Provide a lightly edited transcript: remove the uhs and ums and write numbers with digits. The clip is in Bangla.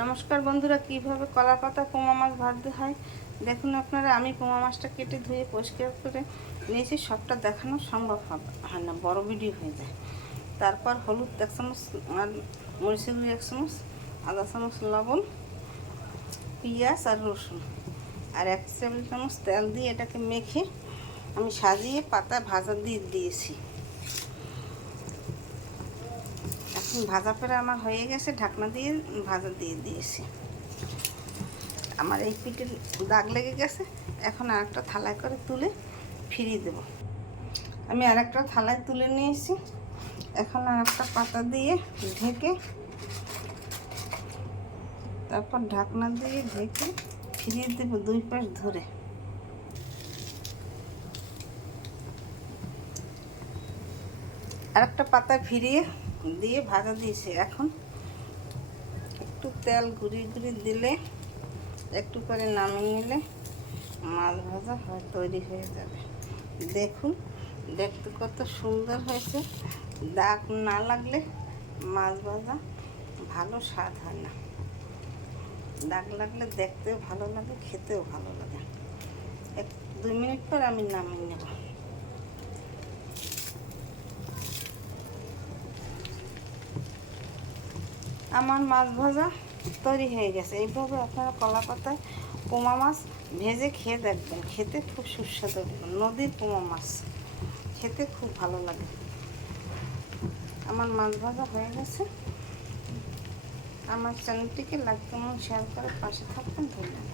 নমস্কার বন্ধুরা, কিভাবে কলা পাতা পোমা মাছ ভাজতে হয় দেখুন আপনারা। আমি পোমা মাছটা কেটে ধুয়ে পরিষ্কার করে নিয়েছি। সবটা দেখানো সম্ভব হয় না, বড় ভিডিও হয়ে যায়। তারপর হলুদ 1 চামচ আর মরিচের গুঁড়ি 1 চামচ, আধা চামচ লবণ, পেঁয়াজ আর রসুন আর 1 টেবিল চামচ তেল দিয়ে এটাকে মেখে আমি সাজিয়ে পাতা ভাজা দিয়ে দিয়েছি। এখন ভাজা পরে আমার হয়ে গেছে, ঢাকনা দিয়ে ভাজা দিয়ে দিয়েছি। আমার এই পিঠের দাগ লেগে গেছে। এখন আরেকটা থালায় করে তুলে ফিরিয়ে দেব। আমি আরেকটা থালায় তুলে নিয়েছি। এখন আরেকটা পাতা দিয়ে ঢেকে, তারপর ঢাকনা দিয়ে ঢেকে ফিরিয়ে দেব 2 পাশ ধরে। আরেকটা পাতা ফিরিয়ে দিয়ে ভাজা দিয়েছি। এখন একটু তেল ঘুরিয়ে ঘুরিয়ে দিলে, একটু করে নামিয়ে নিলে মাছ ভাজা তৈরি হয়ে যাবে। দেখুন, দেখতে কত সুন্দর হয়েছে। দাগ না লাগলে মাছ ভাজা ভালো স্বাদ হয় না। দাগ লাগলে দেখতেও ভালো লাগে, খেতেও ভালো লাগে। 1-2 মিনিট পর আমি নামিয়ে নেব। আমার মাছ ভাজা তৈরি হয়ে গেছে। এইভাবে আপনারা কলা পাতায় পোমা মাছ ভেজে খেয়ে দেখবেন, খেতে খুব সুস্বাদু। নদীর পোমা মাছ খেতে খুব ভালো লাগে। আমার মাছ ভাজা হয়ে গেছে। আমার চ্যানেলটিকে লাইক, কমেন্ট, শেয়ার করে পাশে থাকবেন। ধন্যবাদ।